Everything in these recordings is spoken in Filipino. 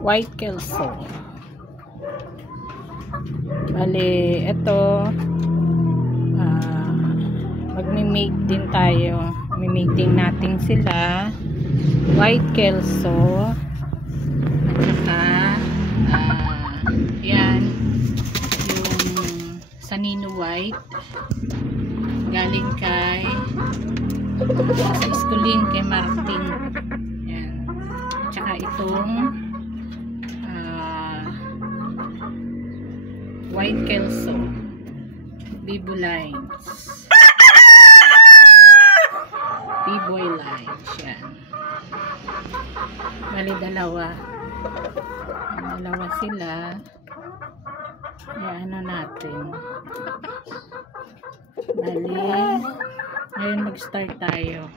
white kelso. Bale, ito magmi-make din tayo. Mimiting natin sila white kelso at saka yan yung Sanino white galing kay sa Esculin kay Martin. Yan. At saka itong white kelso Bibo lines. B-boy lines. Yan. Bali dalawa sila. Yan, ano natin. Bali ngayon mag-start tayo.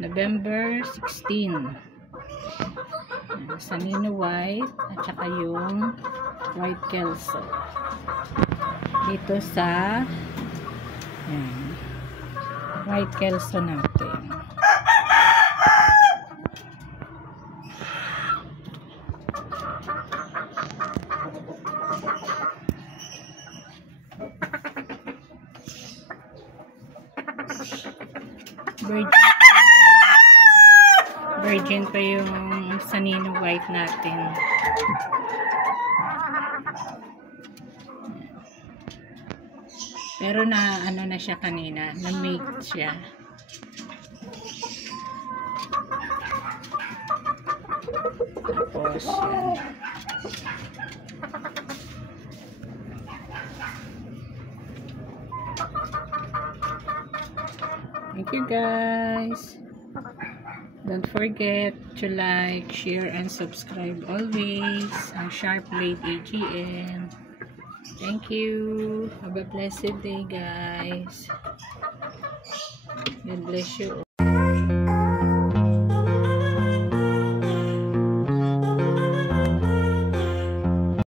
November 16. Sanino white at saka yung white kelso dito sa white kelso natin. Virgin pa yung Sanino white natin. Pero na ano na siya kanina, na-make siya. Tapos yan. Thank you guys. Don't forget to like, share, and subscribe always. Ang Sharp Blade AGN. Thank you. Have a blessed day, guys. God bless you.